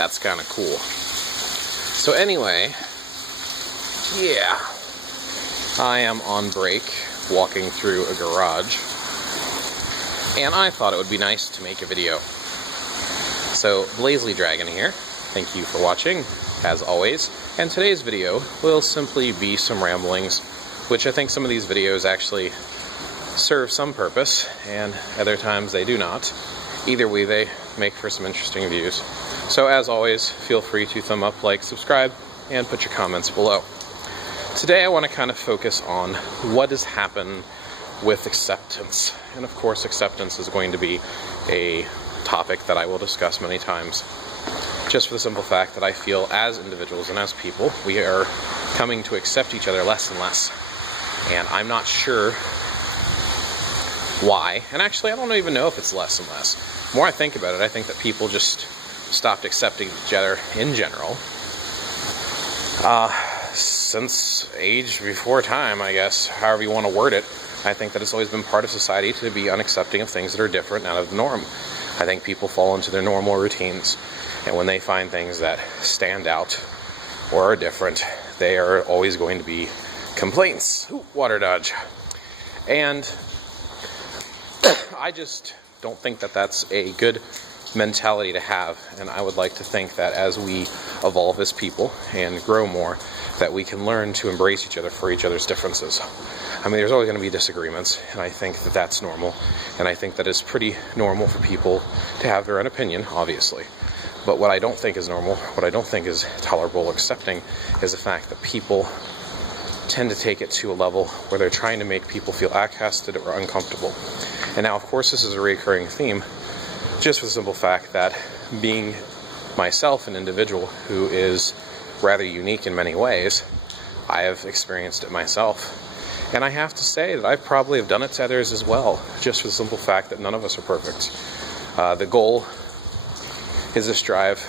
that's kind of cool. So anyway, yeah, I am on break walking through a garage, and I thought it would be nice to make a video. So BlazeLeeDragon here, thank you for watching, as always, and today's video will simply be some ramblings, which I think some of these videos actually serve some purpose, and other times they do not. Either way, they make for some interesting views. So as always, feel free to thumb up, like, subscribe, and put your comments below. Today I want to kind of focus on what has happened with acceptance. And of course, acceptance is going to be a topic that I will discuss many times, just for the simple fact that I feel as individuals and as people, we are coming to accept each other less and less. And I'm not sure why. And actually, I don't even know if it's less and less. The more I think about it, I think that people just stopped accepting each other in general. Since age before time, I guess, however you want to word it, I think that it's always been part of society to be unaccepting of things that are different and out of the norm. I think people fall into their normal routines, and when they find things that stand out or are different, they are always going to be complaints. Ooh, water dodge. And I just don't think that that's a good mentality to have, and I would like to think that as we evolve as people and grow more, that we can learn to embrace each other for each other's differences. I mean, there's always going to be disagreements, and I think that that's normal, and I think that it's pretty normal for people to have their own opinion, obviously. But what I don't think is normal, what I don't think is tolerable or accepting, is the fact that people tend to take it to a level where they're trying to make people feel outcasted or uncomfortable. And now, of course, this is a recurring theme, just for the simple fact that being myself an individual who is rather unique in many ways, I have experienced it myself. And I have to say that I probably have done it to others as well, just for the simple fact that none of us are perfect. The goal is to strive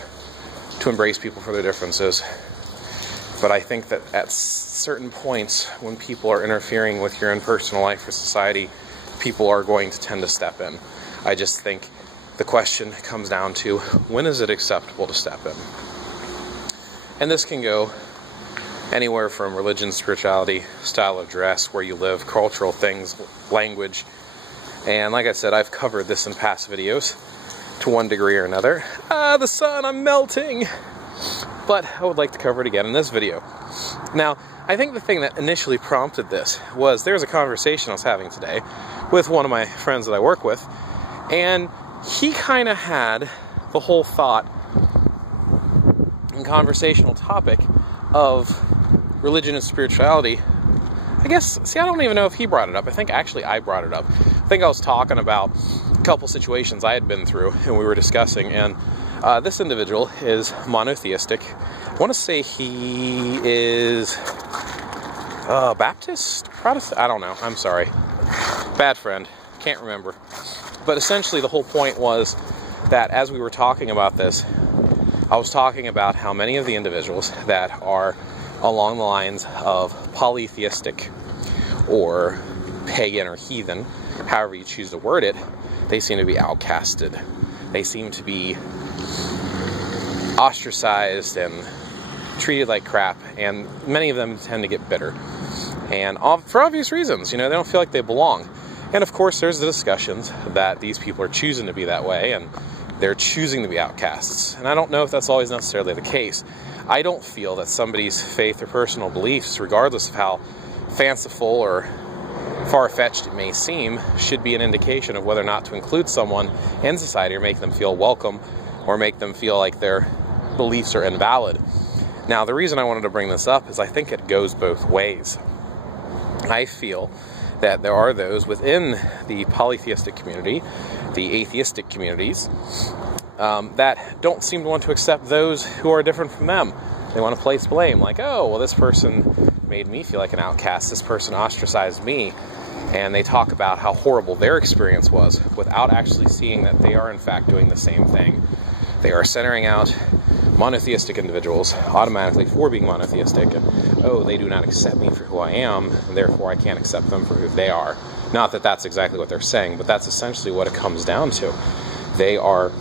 to embrace people for their differences. But I think that at certain points, when people are interfering with your own personal life or society, people are going to tend to step in. I just think the question comes down to, when is it acceptable to step in? And this can go anywhere from religion, spirituality, style of dress, where you live, cultural things, language. And like I said, I've covered this in past videos to one degree or another. The sun, I'm melting! But I would like to cover it again in this video. Now, I think the thing that initially prompted this was there was a conversation I was having today with one of my friends that I work with, and he kind of had the whole thought and conversational topic of religion and spirituality. I guess, see, I don't even know if he brought it up. I think actually I brought it up. I think I was talking about a couple situations I had been through, and we were discussing, and this individual is monotheistic. I want to say he is Baptist? Protestant? I don't know. I'm sorry. Bad friend. Can't remember. But essentially the whole point was that as we were talking about this, I was talking about how many of the individuals that are along the lines of polytheistic or pagan or heathen, however you choose to word it, they seem to be outcasted. They seem to be ostracized and treated like crap, and many of them tend to get bitter. And for obvious reasons, you know, they don't feel like they belong. And of course, there's the discussions that these people are choosing to be that way, and they're choosing to be outcasts. And I don't know if that's always necessarily the case. I don't feel that somebody's faith or personal beliefs, regardless of how fanciful or far-fetched it may seem, should be an indication of whether or not to include someone in society or make them feel welcome or make them feel like their beliefs are invalid. Now, the reason I wanted to bring this up is I think it goes both ways. I feel that there are those within the polytheistic community, the atheistic communities, that don't seem to want to accept those who are different from them. They want to place blame, like, oh, well, this person made me feel like an outcast, this person ostracized me, and they talk about how horrible their experience was without actually seeing that they are in fact doing the same thing. They are centering out monotheistic individuals automatically for being monotheistic, and oh, they do not accept me for who I am, and therefore I can't accept them for who they are. Not that that's exactly what they're saying, but that's essentially what it comes down to. They are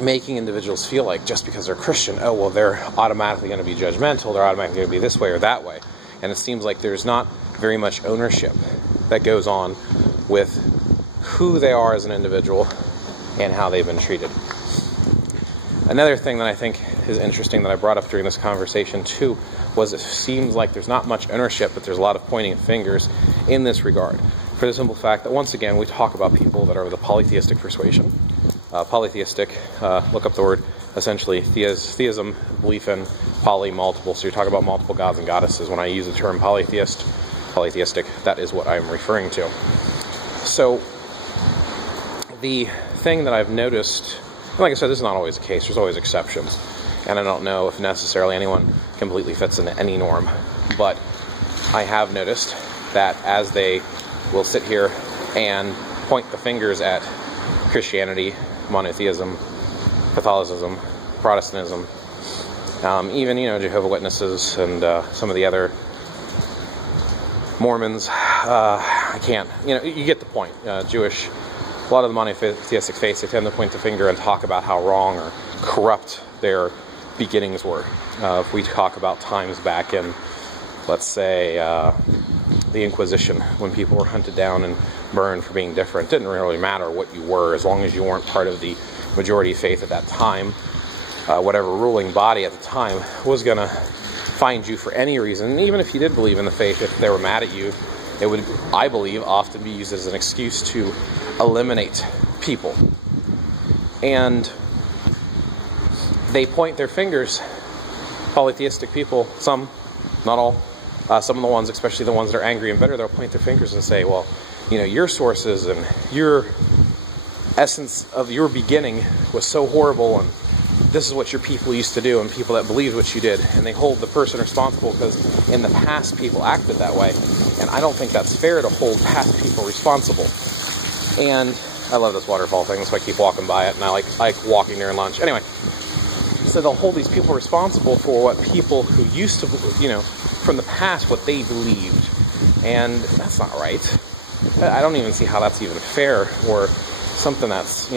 making individuals feel like just because they're Christian, oh, well, they're automatically going to be judgmental, they're automatically going to be this way or that way. And it seems like there's not very much ownership that goes on with who they are as an individual and how they've been treated. Another thing that I think is interesting that I brought up during this conversation too was it seems like there's not much ownership, but there's a lot of pointing of fingers in this regard. For the simple fact that, once again, we talk about people that are of the polytheistic persuasion. Polytheistic, look up the word, essentially theism, belief in poly, multiple. So you're talking about multiple gods and goddesses. When I use the term polytheistic, that is what I'm referring to. So the thing that I've noticed, and like I said, this is not always the case. There's always exceptions. And I don't know if necessarily anyone completely fits into any norm. But I have noticed that as they will sit here and point the fingers at Christianity, monotheism, Catholicism, Protestantism, even, Jehovah's Witnesses and some of the other Mormons, I can't, you get the point. Jewish, a lot of the monotheistic faiths, they tend to point the finger and talk about how wrong or corrupt their beginnings were. If we talk about times back in, let's say, the Inquisition, when people were hunted down and burned for being different, it didn't really matter what you were, as long as you weren't part of the majority faith at that time. Whatever ruling body at the time was going to find you for any reason. And even if you did believe in the faith, if they were mad at you, it would, I believe, often be used as an excuse to eliminate people. And they point their fingers, polytheistic people, some, not all, some of the ones, especially the ones that are angry and bitter, they'll point their fingers and say, well, your sources and your essence of your beginning was so horrible, and this is what your people used to do, and people that believed what you did, and they hold the person responsible because in the past people acted that way. And I don't think that's fair to hold past people responsible. And I love this waterfall thing, so I keep walking by it, and I like walking during lunch. Anyway, so they'll hold these people responsible for what people who used to, from the past, what they believed. And that's not right. I don't even see how that's even fair, or something that's,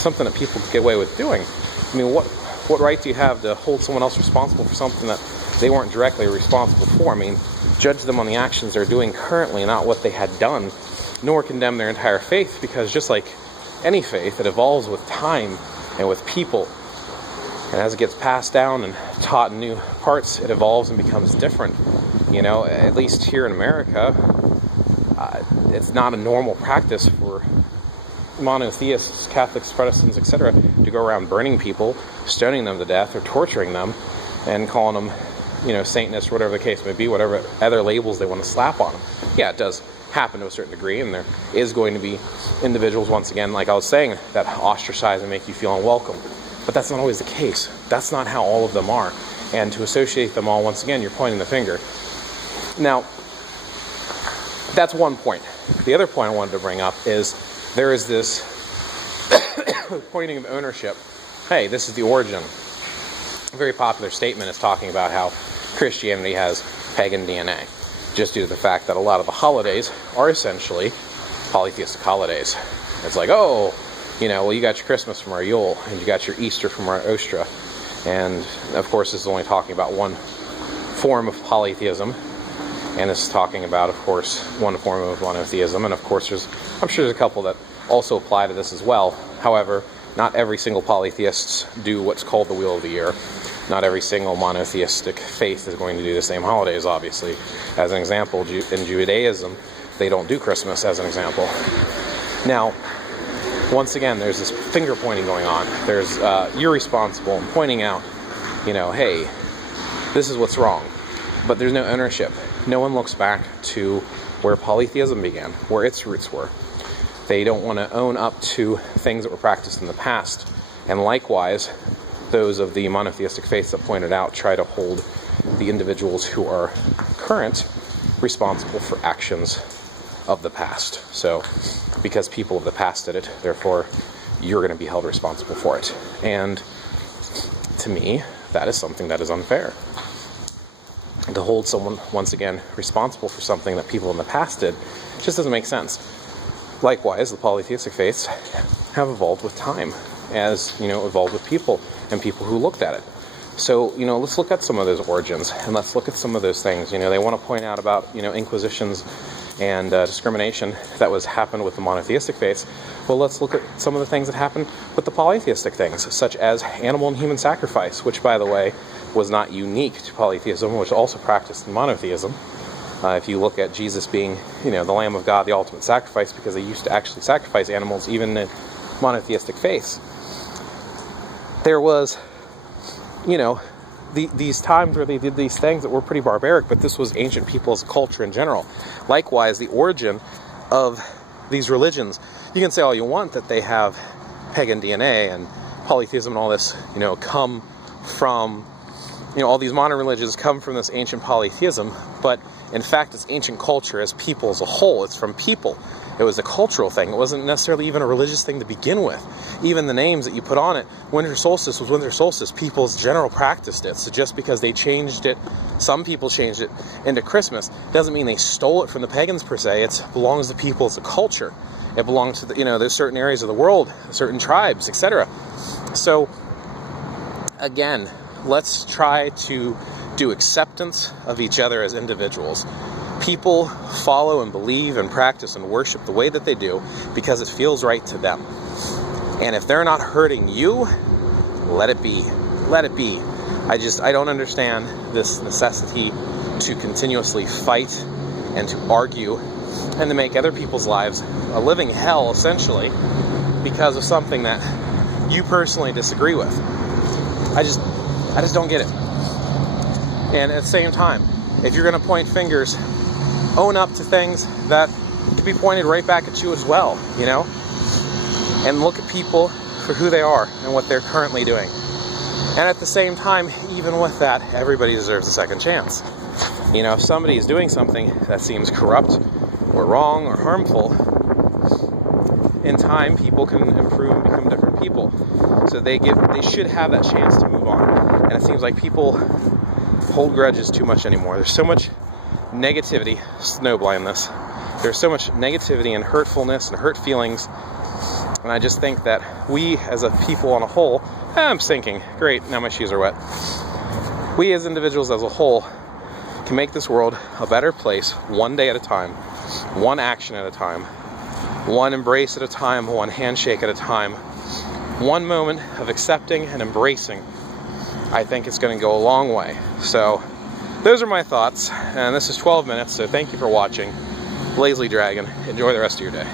something that people could get away with doing. I mean, what right do you have to hold someone else responsible for something that they weren't directly responsible for? I mean, judge them on the actions they're doing currently, not what they had done, nor condemn their entire faith, because just like any faith, it evolves with time and with people. And as it gets passed down and taught in new parts, it evolves and becomes different. At least here in America, it's not a normal practice for monotheists, Catholics, Protestants, etc., to go around burning people, stoning them to death, or torturing them, and calling them, Satanists, whatever the case may be, whatever other labels they want to slap on them. Yeah, it does happen to a certain degree, and there is going to be individuals, once again, like I was saying, that ostracize and make you feel unwelcome. But that's not always the case. That's not how all of them are. And to associate them all, once again, you're pointing the finger. Now, that's one point. The other point I wanted to bring up is there is this pointing of ownership. Hey, this is the origin. A very popular statement is talking about how Christianity has pagan DNA, just due to the fact that a lot of the holidays are essentially polytheistic holidays. It's like, oh, well, you got your Christmas from our Yule, and you got your Easter from our Ostra. And, of course, this is only talking about one form of polytheism. And this is talking about, of course, one form of monotheism. And, of course, I'm sure there's a couple that also apply to this as well. However, not every single polytheists do what's called the Wheel of the Year. Not every single monotheistic faith is going to do the same holidays, obviously. As an example, in Judaism, they don't do Christmas, as an example. Now, once again, there's this finger pointing going on. There's, you're responsible, and pointing out, hey, this is what's wrong. But there's no ownership. No one looks back to where polytheism began, where its roots were. They don't want to own up to things that were practiced in the past. And likewise, those of the monotheistic faiths that pointed out try to hold the individuals who are current responsible for actions of the past. So, because people of the past did it, therefore, you're going to be held responsible for it. And to me, that is something that is unfair. To hold someone, once again, responsible for something that people in the past did just doesn't make sense. Likewise, the polytheistic faiths have evolved with time. as, evolved with people and people who looked at it. So, let's look at some of those origins, and let's look at some of those things. They want to point out about, inquisitions and discrimination that happened with the monotheistic faiths. Well, let's look at some of the things that happened with the polytheistic things, such as animal and human sacrifice, which, by the way, was not unique to polytheism, which also practiced in monotheism. If you look at Jesus being, the Lamb of God, the ultimate sacrifice, because they used to actually sacrifice animals even in monotheistic faiths. There was, these times where they did these things that were pretty barbaric, but this was ancient people's culture in general. Likewise, the origin of these religions, you can say all you want that they have pagan DNA and polytheism and all this, come from, all these modern religions come from this ancient polytheism, but in fact it's ancient culture as people as a whole. It's from people. It was a cultural thing. It wasn't necessarily even a religious thing to begin with. Even the names that you put on it, winter solstice was winter solstice. People's general practiced it. So just because they changed it, some people changed it into Christmas, doesn't mean they stole it from the pagans per se. It belongs to people as a culture. It belongs to there's certain areas of the world, certain tribes, etc. So again, let's try to do acceptance of each other as individuals. People follow and believe and practice and worship the way that they do because it feels right to them. And if they're not hurting you, let it be. Let it be. I don't understand this necessity to continuously fight and to argue and to make other people's lives a living hell, essentially, because of something that you personally disagree with. I just don't get it. And at the same time, if you're going to point fingers, own up to things that could be pointed right back at you as well, and look at people for who they are and what they're currently doing. And at the same time, even with that, everybody deserves a second chance. If somebody is doing something that seems corrupt or wrong or harmful, in time people can improve and become different people. So they should have that chance to move on. And it seems like people hold grudges too much anymore. There's so much negativity, snowblindness. There's so much negativity and hurtfulness and hurt feelings. And I just think that we as a people on a whole, I'm sinking. Great, now my shoes are wet. We as individuals as a whole can make this world a better place one day at a time, one action at a time, one embrace at a time, one handshake at a time, one moment of accepting and embracing. I think it's going to go a long way. So those are my thoughts, and this is 12 minutes, so thank you for watching. BlazeLeeDragon. Enjoy the rest of your day.